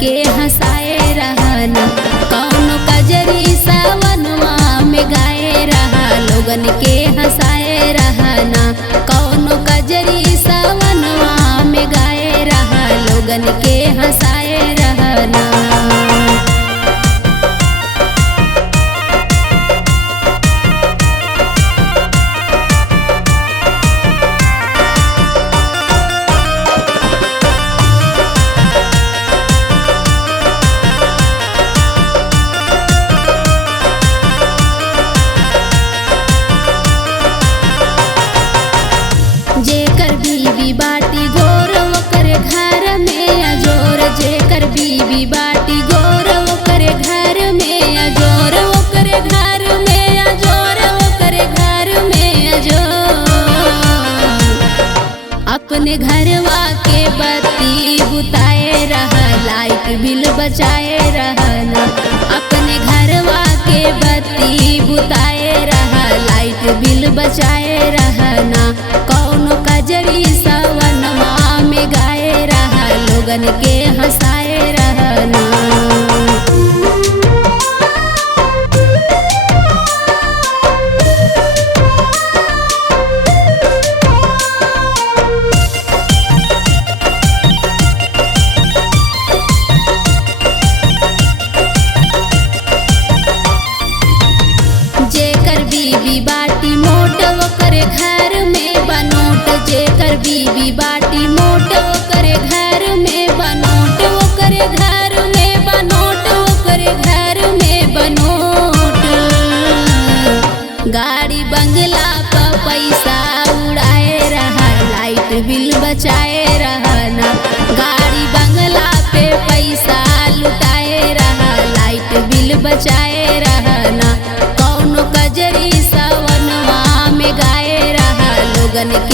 के हंसाए रहना। कौनो कजरी सावनवा में गाए रहा लोगन के हंसाए रहना। कौनो कजरी सावनवा में गाए रहा लोगन के हंसाए रहना। जेकर बीवी बाटी गोर ओकर घर में अजोर। जेकर बीवी बाटी गोर ओकर घर में अजोर। ओकर घर में अजोर। ओकर घर में अजोर। अपने घरवा के बत्ती बुताए रहा लाइट बिल बचाए रहना। अपने घरवा के बत्ती बुताए रहा लाइट बिल बचाए रहना। कौनो कजरी सावनवा में गाए रहा लोगन के हंसाए रहना। जेकर बीवी बाटी मोट ओकर घर में बनोट। जेकर बीवी बाटी मोट ओकर घर में बनोट। ओकर घर में बनोट। ओकर घर में बनोट। गाड़ी बंगला पर पैसा उड़ाए रहा लाइट बिल बचाए रहना। गाड़ी बंगला पे पैसा लुटाए रहा लाइट बिल बचाए रहना। कौनो कजरी सावनवा में गाए रहा लोगन के